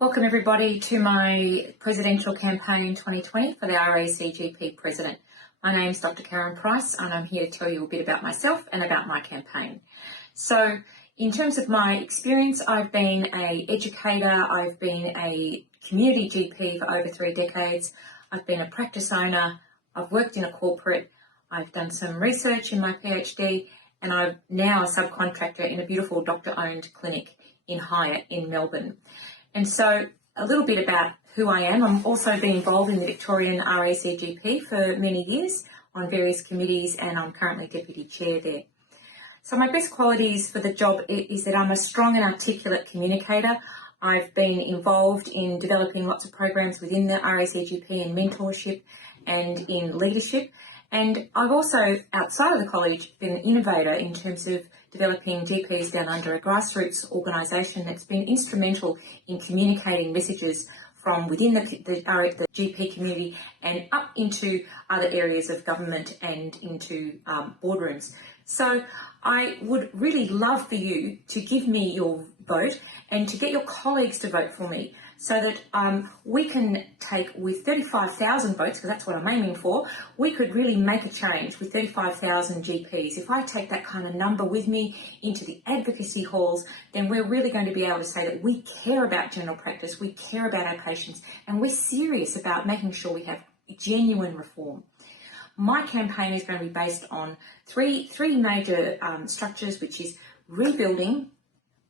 Welcome everybody to my presidential campaign 2020 for the RACGP President. My name is Dr. Karen Price and I'm here to tell you a bit about myself and about my campaign. So in terms of my experience, I've been an educator, I've been a community GP for over 3 decades, I've been a practice owner, I've worked in a corporate, I've done some research in my PhD, and I'm now a subcontractor in a beautiful doctor-owned clinic in Hyatt in Melbourne. And so a little bit about who I am. I'm also been involved in the Victorian RACGP for many years on various committees, and I'm currently Deputy Chair there. So my best qualities for the job is that I'm a strong and articulate communicator. I've been involved in developing lots of programs within the RACGP in mentorship and in leadership. And I've also, outside of the college, been an innovator in terms of developing GPs Down Under, a grassroots organisation that's been instrumental in communicating messages from within the GP community and up into other areas of government and into boardrooms. So I would really love for you to give me your vote and to get your colleagues to vote for me, so that we can take, with 35,000 votes, because that's what I'm aiming for, we could really make a change with 35,000 GPs. If I take that kind of number with me into the advocacy halls, then we're really going to be able to say that we care about general practice, we care about our patients, and we're serious about making sure we have genuine reform. My campaign is going to be based on three major structures, which is rebuilding,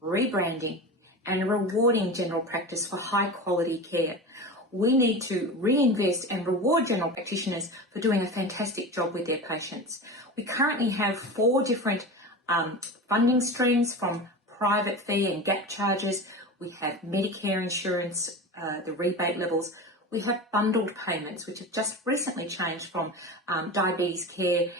rebranding, and rewarding general practice for high quality care. We need to reinvest and reward general practitioners for doing a fantastic job with their patients. We currently have 4 different funding streams, from private fee and gap charges. We have Medicare insurance, the rebate levels. We have bundled payments, which have just recently changed from diabetes care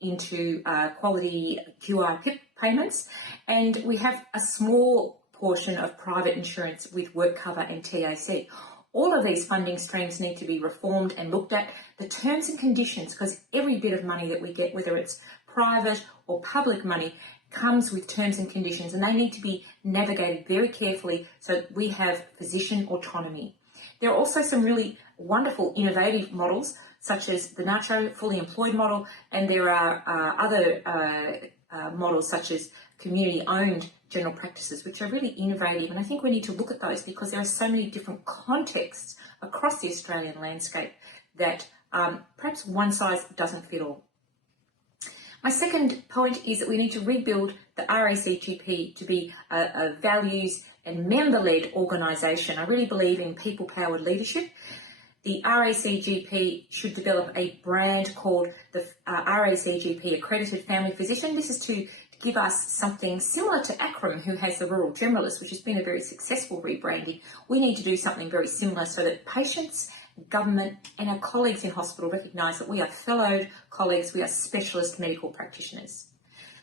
into quality QR PIP payments. And we have a small portion of private insurance with work cover and TAC. All of these funding streams need to be reformed and looked at. The terms and conditions, because every bit of money that we get, whether it's private or public money, comes with terms and conditions, and they need to be navigated very carefully so that we have physician autonomy. There are also some really wonderful innovative models, such as the NACHO fully employed model, and there are other models such as community-owned general practices, which are really innovative, and I think we need to look at those because there are so many different contexts across the Australian landscape that perhaps one size doesn't fit all. My second point is that we need to rebuild the RACGP to be a values and member-led organisation. I really believe in people-powered leadership. The RACGP should develop a brand called the RACGP Accredited Family Physician. This is to give us something similar to ACRM, who has the Rural Generalist, which has been a very successful rebranding. We need to do something very similar so that patients, government and our colleagues in hospital recognise that we are fellow colleagues, we are specialist medical practitioners.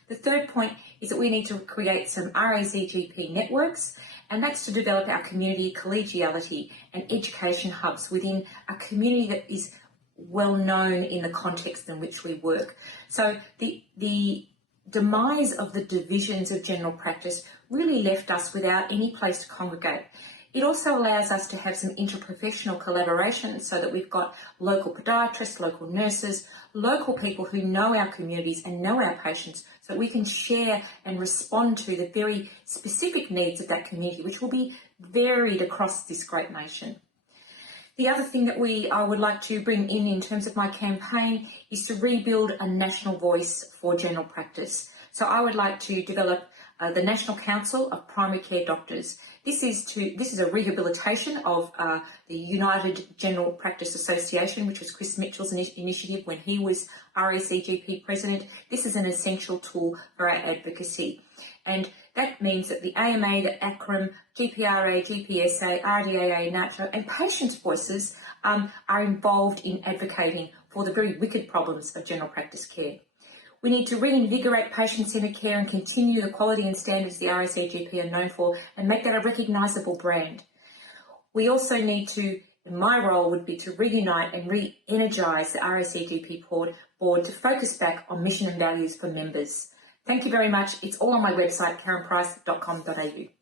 The third point is that we need to create some RACGP networks, and that's to develop our community collegiality and education hubs within a community that is well known in the context in which we work. So the demise of the divisions of general practice really left us without any place to congregate. It also allows us to have some interprofessional collaboration so that we've got local podiatrists, local nurses, local people who know our communities and know our patients, so that we can share and respond to the very specific needs of that community, which will be varied across this great nation. The other thing that I would like to bring in terms of my campaign is to rebuild a national voice for general practice. So I would like to develop the National Council of Primary Care Doctors. This is a rehabilitation of the United General Practice Association, which was Chris Mitchell's initiative when he was RACGP President. This is an essential tool for our advocacy. And that means that the AMA, the ACRM, GPRA, GPSA, RDAA, NACHO and patients' voices are involved in advocating for the very wicked problems of general practice care. We need to reinvigorate patient-centred care and continue the quality and standards the RACGP are known for and make that a recognisable brand. We also need to, my role would be to reunite and re-energise the RACGP board to focus back on mission and values for members. Thank you very much. It's all on my website, karenprice.com.au.